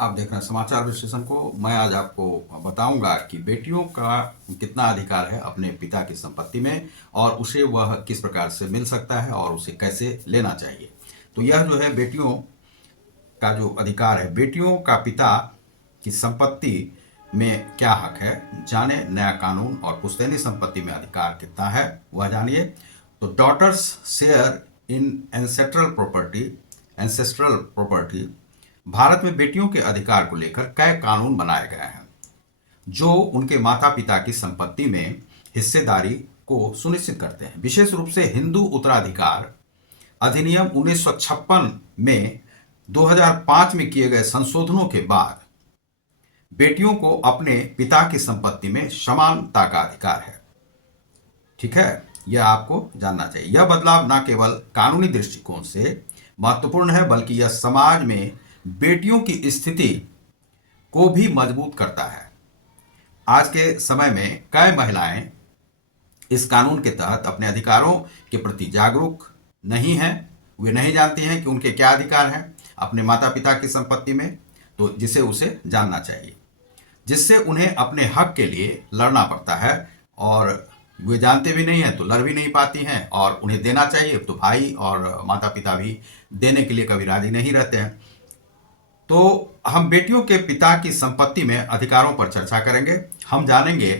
आप देख रहे हैं समाचार विश्लेषण को। मैं आज आपको बताऊंगा कि बेटियों का कितना अधिकार है अपने पिता की संपत्ति में और उसे वह किस प्रकार से मिल सकता है और उसे कैसे लेना चाहिए। तो यह जो है बेटियों का जो अधिकार है, बेटियों का पिता की संपत्ति में क्या हक है, जाने नया कानून और पुश्तैनी संपत्ति में अधिकार कितना है वह जानिए। तो daughters share in ancestral property. Bharat में बेटियों के अधिकार को लेकर कई कानून बनाए गए हैं जो उनके माता पिता की संपत्ति में हिस्सेदारी को सुनिश्चित करते हैं। विशेष रूप से हिंदू उत्तराधिकार अधिनियम 1956 में 2005 में किए गए संशोधनों के बाद बेटियों को अपने पिता की संपत्ति में समानता का अधिकार है। ठीक है, यह आपको जानना चाहिए। यह बदलाव न केवल कानूनी दृष्टिकोण से महत्वपूर्ण है बल्कि यह समाज में बेटियों की स्थिति को भी मजबूत करता है। आज के समय में कई महिलाएं इस कानून के तहत अपने अधिकारों के प्रति जागरूक नहीं हैं। वे नहीं जानती हैं कि उनके क्या अधिकार हैं अपने माता पिता की संपत्ति में, तो जिसे उसे जानना चाहिए, जिससे उन्हें अपने हक के लिए लड़ना पड़ता है और वे जानते भी नहीं हैं तो लड़ भी नहीं पाती हैं और उन्हें देना चाहिए तो भाई और माता पिता भी देने के लिए कभी राजी नहीं रहते हैं। तो हम बेटियों के पिता की संपत्ति में अधिकारों पर चर्चा करेंगे। हम जानेंगे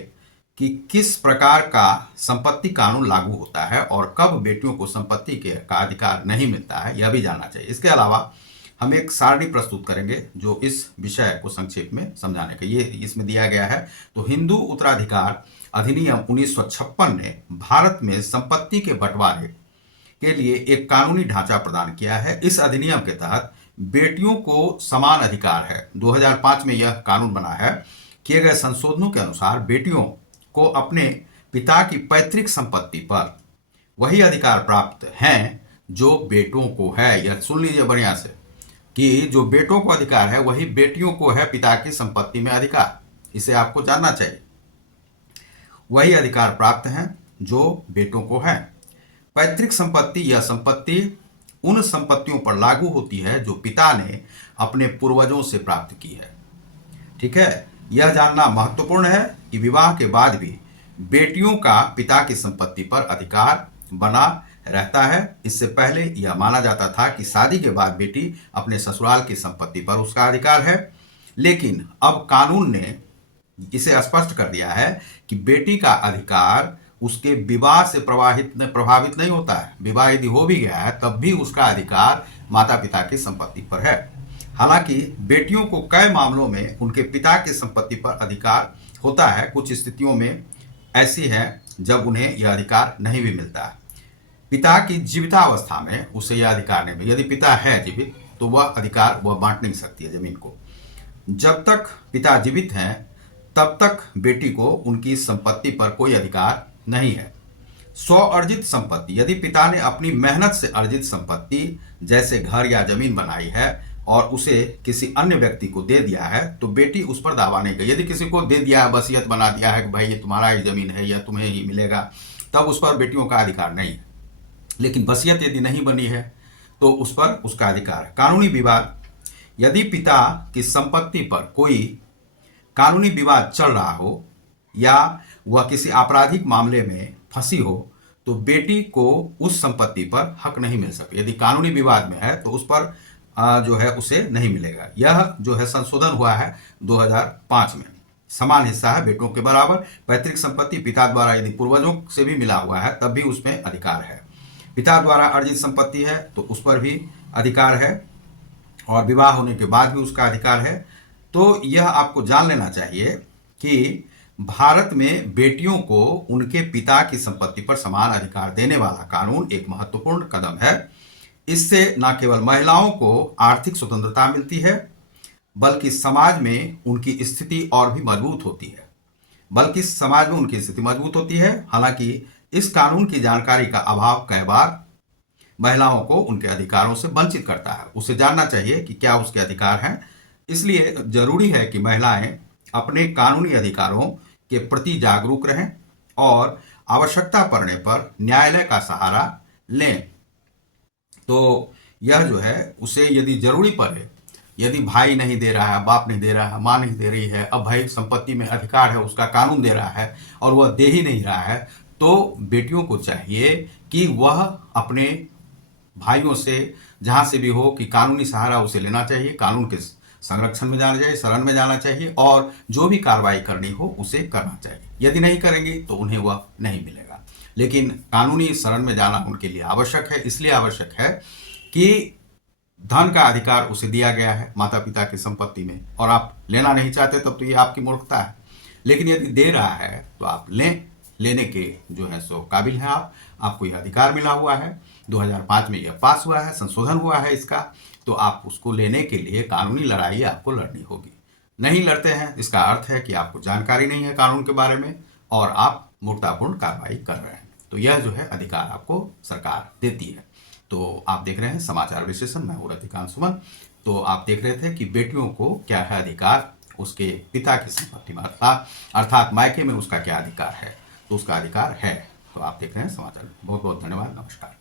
कि किस प्रकार का संपत्ति कानून लागू होता है और कब बेटियों को संपत्ति का अधिकार नहीं मिलता है, यह भी जानना चाहिए। इसके अलावा हम एक सारणी प्रस्तुत करेंगे जो इस विषय को संक्षेप में समझाने का ये इसमें दिया गया है। तो हिंदू उत्तराधिकार अधिनियम 1956 ने भारत में संपत्ति के बंटवारे के लिए एक कानूनी ढांचा प्रदान किया है। इस अधिनियम के तहत बेटियों को समान अधिकार है। 2005 में यह कानून बना है। किए गए संशोधनों के अनुसार बेटियों को अपने पिता की पैतृक संपत्ति पर वही अधिकार प्राप्त हैं जो बेटों को है। यह सुन लीजिए बढ़िया से कि जो बेटों को अधिकार है वही बेटियों को है पिता की संपत्ति में अधिकार। इसे आपको जानना चाहिए। वही अधिकार प्राप्त हैं जो बेटों को है। पैतृक संपत्ति यह संपत्ति उन संपत्तियों पर लागू होती है जो पिता ने अपने पूर्वजों से प्राप्त की है। ठीक है, यह जानना महत्वपूर्ण है कि विवाह के बाद भी बेटियों का पिता की संपत्ति पर अधिकार बना रहता है। इससे पहले यह माना जाता था कि शादी के बाद बेटी अपने ससुराल की संपत्ति पर उसका अधिकार है, लेकिन अब कानून ने इसे स्पष्ट कर दिया है कि बेटी का अधिकार उसके विवाह से प्रभावित नहीं होता है। विवाह यदि हो भी गया है तब भी उसका अधिकार माता पिता की संपत्ति पर है। हालांकि बेटियों को कई मामलों में उनके पिता की संपत्ति पर अधिकार होता है। कुछ स्थितियों में ऐसी है जब उन्हें यह अधिकार नहीं भी मिलता है। पिता की जीवितावस्था में उसे यह अधिकार नहीं मिले। यदि पिता है जीवित तो वह अधिकार वह बांट नहीं सकती है जमीन को। जब तक पिता जीवित हैं तब तक बेटी को उनकी संपत्ति पर कोई अधिकार नहीं है। स्व अर्जित संपत्ति, यदि पिता ने अपनी मेहनत से अर्जित संपत्ति जैसे घर या जमीन बनाई है और उसे किसी अन्य व्यक्ति को दे दिया है तो बेटी उस पर दावा नहीं करेगी। यदि किसी को दे दिया है, वसीयत बना दिया है कि भाई ये तुम्हारा ही जमीन है या तुम्हें ही मिलेगा, तब उस पर बेटियों का अधिकार नहीं है। लेकिन वसीयत यदि नहीं बनी है तो उस पर उसका अधिकार है। कानूनी विवाद, यदि पिता की संपत्ति पर कोई कानूनी विवाद चल रहा हो या वह किसी आपराधिक मामले में फंसी हो तो बेटी को उस संपत्ति पर हक नहीं मिल सकता। यदि कानूनी विवाद में है तो उस पर जो है उसे नहीं मिलेगा। यह जो है संशोधन हुआ है 2005 में। समान हिस्सा है बेटों के बराबर। पैतृक संपत्ति पिता द्वारा यदि पूर्वजों से भी मिला हुआ है तब भी उसमें अधिकार है। पिता द्वारा अर्जित संपत्ति है तो उस पर भी अधिकार है और विवाह होने के बाद भी उसका अधिकार है। तो यह आपको जान लेना चाहिए कि भारत में बेटियों को उनके पिता की संपत्ति पर समान अधिकार देने वाला कानून एक महत्वपूर्ण कदम है। इससे न केवल महिलाओं को आर्थिक स्वतंत्रता मिलती है बल्कि समाज में उनकी स्थिति और भी मजबूत होती है। हालांकि इस कानून की जानकारी का अभाव कई बार महिलाओं को उनके अधिकारों से वंचित करता है। उसे जानना चाहिए कि क्या उसके अधिकार हैं। इसलिए जरूरी है कि महिलाएं अपने कानूनी अधिकारों के प्रति जागरूक रहें और आवश्यकता पड़ने पर न्यायालय का सहारा लें। तो यह जो है उसे यदि जरूरी पड़े यदि भाई नहीं दे रहा है, बाप नहीं दे रहा है, माँ नहीं दे रही है, अब भाई संपत्ति में अधिकार है उसका, कानून दे रहा है और वह दे ही नहीं रहा है, तो बेटियों को चाहिए कि वह अपने भाइयों से जहां से भी हो कि कानूनी सहारा उसे लेना चाहिए, कानून के संरक्षण में जाना चाहिए, शरण में जाना चाहिए और जो भी कार्रवाई करनी हो उसे करना चाहिए। यदि नहीं करेंगी तो उन्हें वह नहीं मिलेगा। लेकिन कानूनी शरण में जाना उनके लिए आवश्यक है, इसलिए आवश्यक है कि धन का अधिकार उसे दिया गया है माता पिता की संपत्ति में, और आप लेना नहीं चाहते तब तो ये आपकी मूर्खता है। लेकिन यदि दे रहा है तो आप लेने के जो है सो काबिल हैं आप, आपको यह अधिकार मिला हुआ है। 2005 में यह पास हुआ है, संशोधन हुआ है इसका, तो आप उसको लेने के लिए कानूनी लड़ाई आपको लड़नी होगी। नहीं लड़ते हैं, इसका अर्थ है कि आपको जानकारी नहीं है कानून के बारे में और आप मूर्खतापूर्ण कार्रवाई कर रहे हैं। तो यह जो है अधिकार आपको सरकार देती है। तो आप देख रहे हैं समाचार विश्लेषण, मैं हूं रतिकांत सुमन। तो आप देख रहे थे कि बेटियों को क्या है अधिकार उसके पिता की संपत्ति में, अर्थात मायके में उसका क्या अधिकार है, तो उसका अधिकार है। तो आप देख रहे हैं समाचार। बहुत बहुत धन्यवाद, नमस्कार।